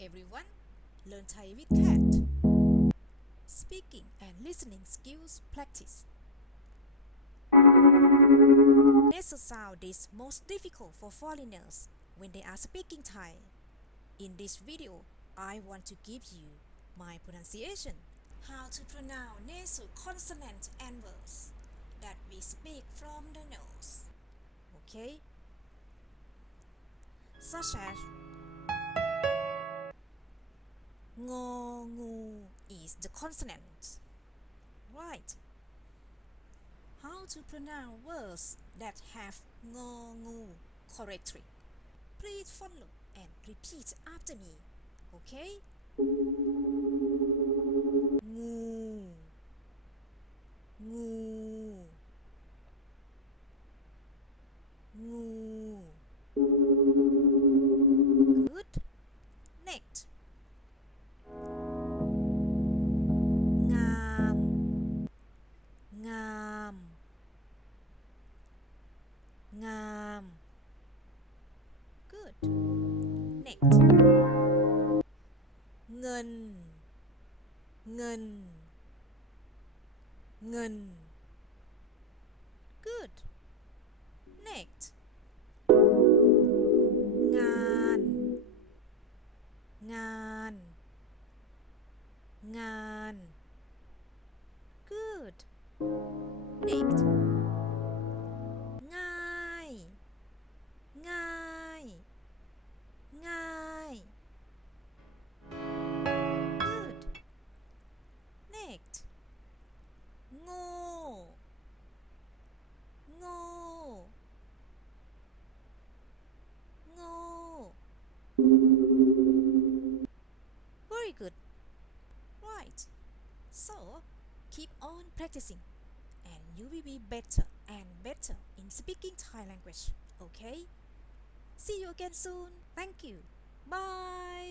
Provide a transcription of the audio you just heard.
everyone, learn Thai with Kat. Speaking and listening skills practice. Nasal sound is most difficult for foreigners when they are speaking Thai. In this video, I want to give you my pronunciation. How to pronounce nasal consonant and words that we speak from the nose. Okay? Such as ngô ngu is the consonant. Right. How to pronounce words that have ngô ngu correctly. Please follow and repeat after me. Okay? Ngu, ngu, ngu. Good. Next. Ngam, ngam, ngam. Good. Next. Ngân, ngân, ngân. Good. Next. Ngàn, ngàn, ngàn. Good. Next. Ngay, ngay, ngay. Good. Next. Ngô, ngô, ngô. Very good. Right. So, keep on practicing and you will be better and better in speaking Thai language. Okay? See you again soon. Thank you. Bye.